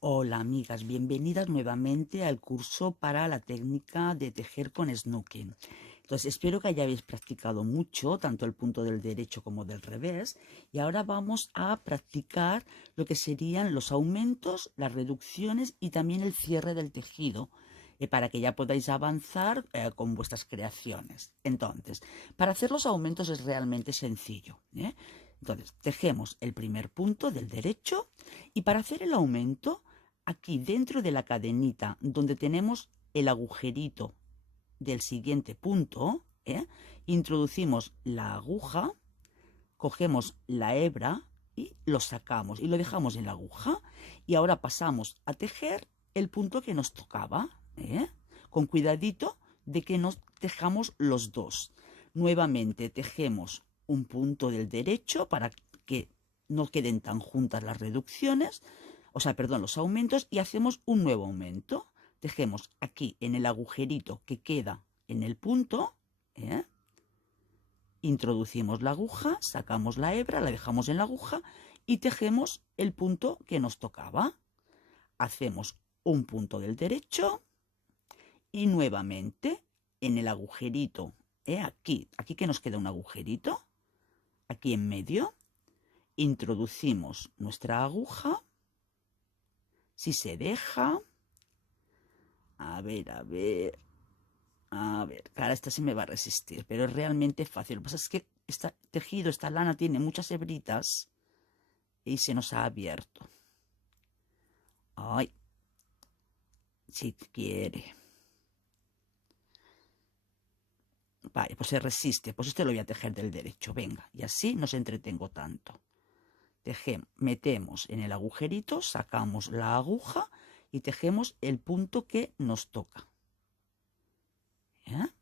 Hola amigas, bienvenidas nuevamente al curso para la técnica de tejer con snooking. Entonces espero que hayáis practicado mucho, tanto el punto del derecho como del revés, y ahora vamos a practicar lo que serían los aumentos, las reducciones y también el cierre del tejido, para que ya podáis avanzar con vuestras creaciones. Entonces, para hacer los aumentos es realmente sencillo, ¿eh? Entonces, tejemos el primer punto del derecho y para hacer el aumento, aquí dentro de la cadenita donde tenemos el agujerito del siguiente punto, introducimos la aguja, cogemos la hebra y lo sacamos y lo dejamos en la aguja y ahora pasamos a tejer el punto que nos tocaba, con cuidadito de que nos tejamos los dos. Nuevamente tejemos un punto del derecho para que no queden tan juntas las reducciones, los aumentos, y hacemos un nuevo aumento. Tejemos aquí en el agujerito que queda en el punto, introducimos la aguja, sacamos la hebra, la dejamos en la aguja y tejemos el punto que nos tocaba. Hacemos un punto del derecho y nuevamente en el agujerito, aquí que nos queda un agujerito, aquí en medio, introducimos nuestra aguja. Si se deja, a ver, claro, esta se me va a resistir, pero es realmente fácil. Lo que pasa es que este tejido, esta lana tiene muchas hebritas y se nos ha abierto. Ay, si quiere. Vale, pues se resiste. Pues este lo voy a tejer del derecho. Venga, y así no se entretengo tanto. Metemos en el agujerito, sacamos la aguja y tejemos el punto que nos toca. ¿Ya?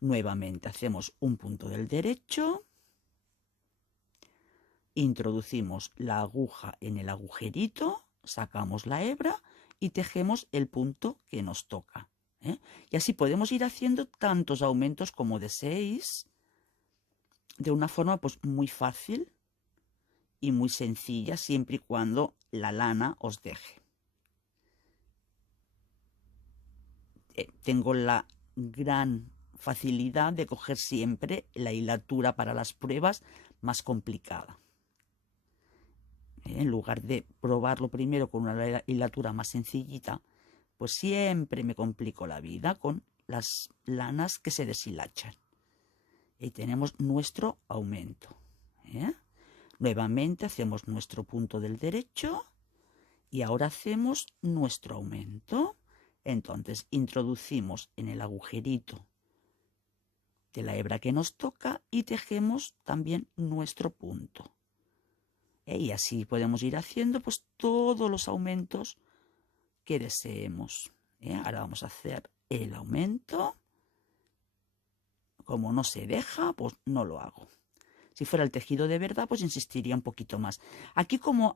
Nuevamente hacemos un punto del derecho, introducimos la aguja en el agujerito, sacamos la hebra y tejemos el punto que nos toca. Y así podemos ir haciendo tantos aumentos como deseéis, de una forma pues muy fácil y muy sencilla, siempre y cuando la lana os deje. Tengo la gran facilidad de coger siempre la hilatura para las pruebas más complicada. En lugar de probarlo primero con una hilatura más sencillita, pues siempre me complico la vida con las lanas que se deshilachan. Y tenemos nuestro aumento. Nuevamente hacemos nuestro punto del derecho y ahora hacemos nuestro aumento. Entonces introducimos en el agujerito de la hebra que nos toca y tejemos también nuestro punto. Y así podemos ir haciendo pues todos los aumentos que deseemos. Ahora vamos a hacer el aumento. Como no se deja, pues no lo hago. Si fuera el tejido de verdad, pues insistiría un poquito más. Aquí como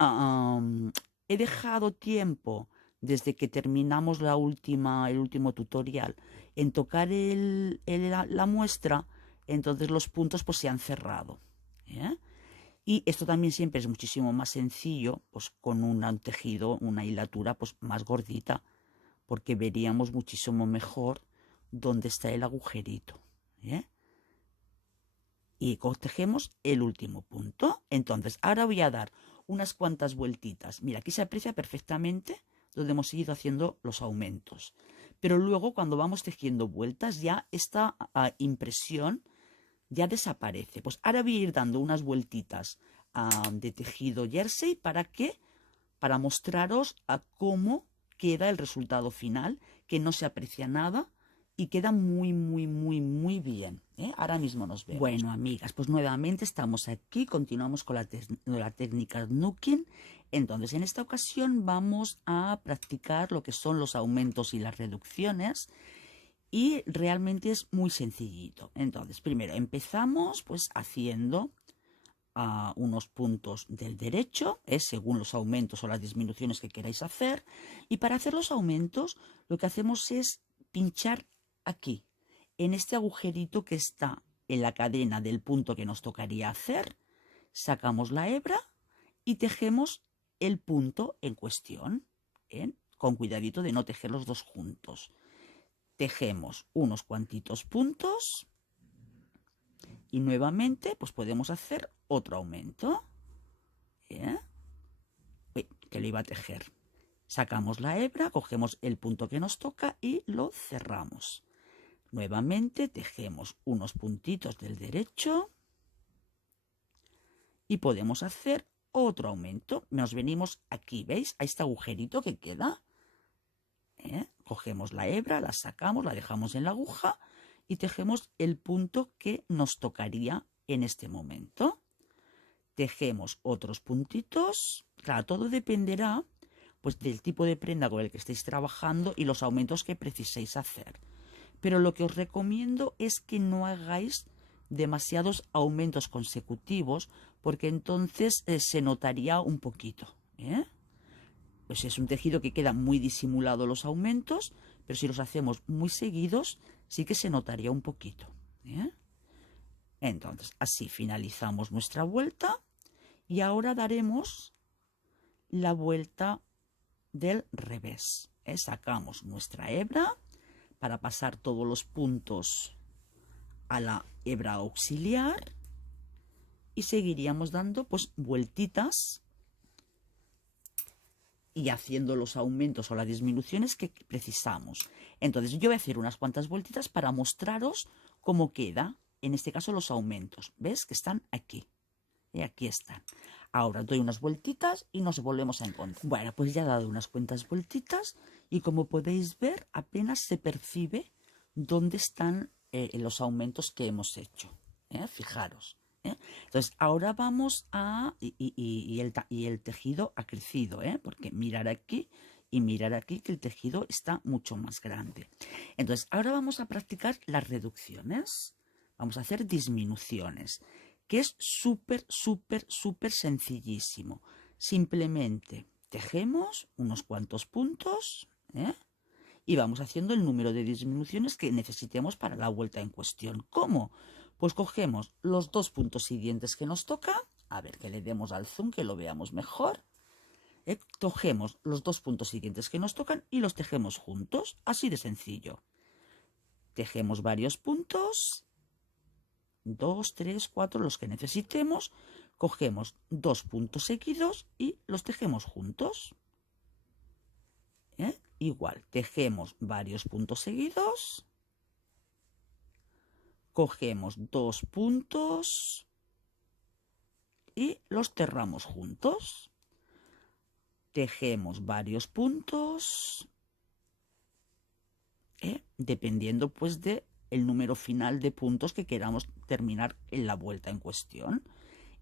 he dejado tiempo desde que terminamos el último tutorial en tocar la muestra, entonces los puntos pues se han cerrado. Y esto también siempre es muchísimo más sencillo, pues con un tejido, una hilatura pues más gordita, porque veríamos muchísimo mejor dónde está el agujerito. Y cotejemos el último punto. Entonces, ahora voy a dar unas cuantas vueltitas. Mira, aquí se aprecia perfectamente donde hemos ido haciendo los aumentos. Pero luego, cuando vamos tejiendo vueltas, ya esta impresión ya desaparece. Pues ahora voy a ir dando unas vueltitas de tejido jersey para mostraros a cómo queda el resultado final, que no se aprecia nada y queda muy, muy, muy, muy bien. Ahora mismo nos vemos. Bueno, amigas, pues nuevamente estamos aquí, continuamos con la técnica snooking. Entonces, en esta ocasión vamos a practicar lo que son los aumentos y las reducciones. Y realmente es muy sencillito. Entonces, primero empezamos pues haciendo unos puntos del derecho, según los aumentos o las disminuciones que queráis hacer. Y para hacer los aumentos, lo que hacemos es pinchar aquí, en este agujerito que está en la cadena del punto que nos tocaría hacer. Sacamos la hebra y tejemos el punto en cuestión. Con cuidadito de no tejer los dos juntos. Tejemos unos cuantitos puntos y nuevamente pues podemos hacer otro aumento. Que lo iba a tejer. Sacamos la hebra, cogemos el punto que nos toca y lo cerramos. Nuevamente tejemos unos puntitos del derecho y podemos hacer otro aumento. Nos venimos aquí, ¿veis? A este agujerito que queda. Cogemos la hebra, la sacamos, la dejamos en la aguja y tejemos el punto que nos tocaría en este momento. Tejemos otros puntitos. Claro, todo dependerá pues del tipo de prenda con el que estéis trabajando y los aumentos que preciséis hacer. Pero lo que os recomiendo es que no hagáis demasiados aumentos consecutivos porque entonces se notaría un poquito. Pues es un tejido que queda muy disimulado los aumentos, pero si los hacemos muy seguidos sí que se notaría un poquito. Entonces así finalizamos nuestra vuelta y ahora daremos la vuelta del revés. Sacamos nuestra hebra para pasar todos los puntos a la hebra auxiliar y seguiríamos dando pues vueltitas y haciendo los aumentos o las disminuciones que precisamos. Entonces yo voy a hacer unas cuantas vueltitas para mostraros cómo queda, en este caso los aumentos. ¿Ves? Que están aquí. Y aquí están. Ahora doy unas vueltitas y nos volvemos a encontrar. Bueno, pues ya he dado unas cuantas vueltitas y como podéis ver apenas se percibe dónde están los aumentos que hemos hecho. Fijaros. Entonces ahora vamos a... Y el tejido ha crecido, porque mirar aquí y mirar aquí que el tejido está mucho más grande. Entonces ahora vamos a practicar las reducciones. Vamos a hacer disminuciones, que es súper sencillísimo. Simplemente tejemos unos cuantos puntos y vamos haciendo el número de disminuciones que necesitemos para la vuelta en cuestión. ¿Cómo? Pues cogemos los dos puntos siguientes que nos toca, a ver que le demos al zoom que lo veamos mejor. Cogemos los dos puntos siguientes que nos tocan y los tejemos juntos, así de sencillo. Tejemos varios puntos, 2, 3, 4, los que necesitemos, cogemos dos puntos seguidos y los tejemos juntos. Igual, tejemos varios puntos seguidos, cogemos dos puntos y los cerramos juntos. Tejemos varios puntos, dependiendo pues de el número final de puntos que queramos terminar en la vuelta en cuestión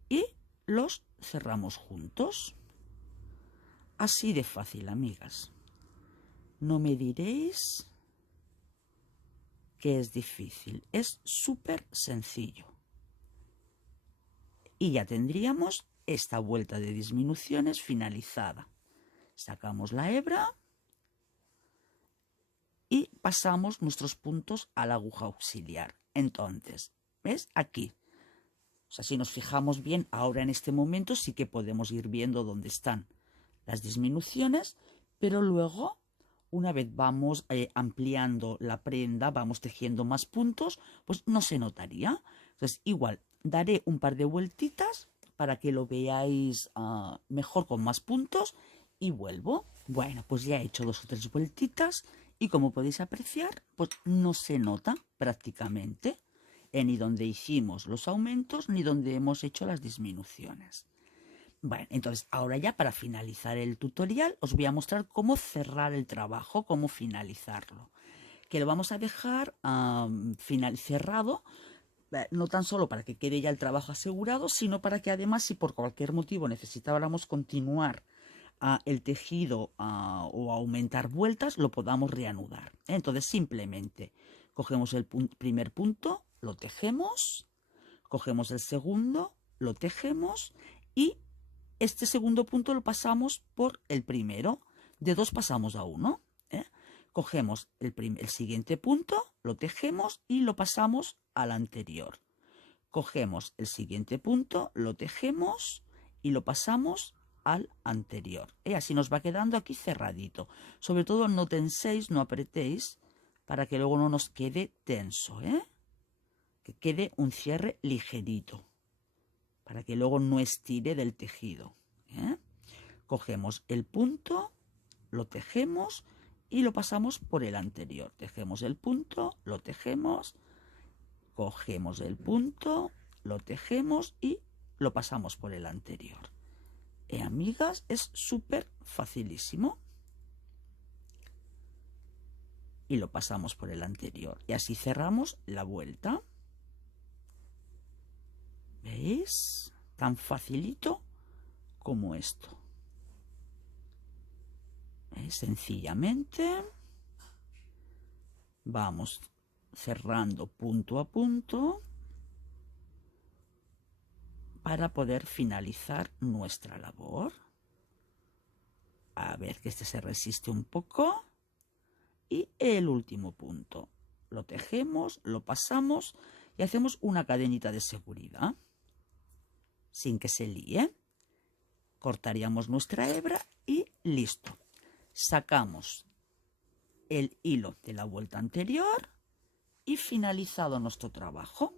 y los cerramos juntos. Así de fácil, amigas. No me diréis que es difícil, es súper sencillo. Y ya tendríamos esta vuelta de disminuciones finalizada. Sacamos la hebra y pasamos nuestros puntos a la aguja auxiliar. Entonces, ¿ves? Aquí. O sea, si nos fijamos bien, ahora en este momento sí que podemos ir viendo dónde están las disminuciones, pero luego, una vez vamos ampliando la prenda, vamos tejiendo más puntos, pues no se notaría. Entonces, igual, daré un par de vueltitas para que lo veáis mejor con más puntos y vuelvo. Bueno, pues ya he hecho 2 o 3 vueltitas y como podéis apreciar, pues no se nota prácticamente ni donde hicimos los aumentos ni donde hemos hecho las disminuciones. Bueno, entonces ahora ya para finalizar el tutorial os voy a mostrar cómo cerrar el trabajo, cómo finalizarlo. Que lo vamos a dejar cerrado, no tan solo para que quede ya el trabajo asegurado, sino para que además si por cualquier motivo necesitáramos continuar el tejido o aumentar vueltas, lo podamos reanudar. Entonces simplemente cogemos el primer punto, lo tejemos, cogemos el segundo, lo tejemos y este segundo punto lo pasamos por el primero. De 2 pasamos a 1. Cogemos el siguiente punto, lo tejemos y lo pasamos al anterior. Cogemos el siguiente punto, lo tejemos y lo pasamos al anterior. Así nos va quedando aquí cerradito. Sobre todo no tenséis, no apretéis, para que luego no nos quede tenso, que quede un cierre ligerito, para que luego no estire del tejido. Cogemos el punto, lo tejemos y lo pasamos por el anterior. Tejemos el punto, lo tejemos, cogemos el punto, lo tejemos y lo pasamos por el anterior. Amigas, es súper facilísimo. Y lo pasamos por el anterior. Y así cerramos la vuelta. ¿Veis? Tan facilito como esto. Sencillamente vamos cerrando punto a punto para poder finalizar nuestra labor. A ver que este se resiste un poco. Y el último punto. Lo tejemos, lo pasamos y hacemos una cadenita de seguridad. Sin que se líe. Cortaríamos nuestra hebra y listo. Sacamos el hilo de la vuelta anterior y finalizado nuestro trabajo.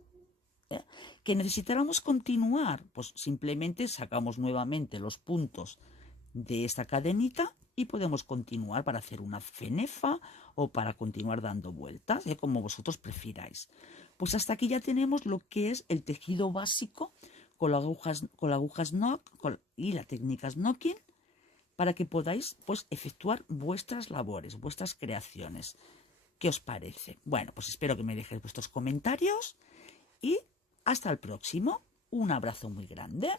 ¿Que necesitáramos continuar? Pues simplemente sacamos nuevamente los puntos de esta cadenita y podemos continuar para hacer una cenefa o para continuar dando vueltas, como vosotros prefiráis. Pues hasta aquí ya tenemos lo que es el tejido básico con las agujas knock y la técnica knocking, para que podáis pues efectuar vuestras labores, vuestras creaciones. ¿Qué os parece? Bueno, pues espero que me dejéis vuestros comentarios y hasta el próximo. Un abrazo muy grande.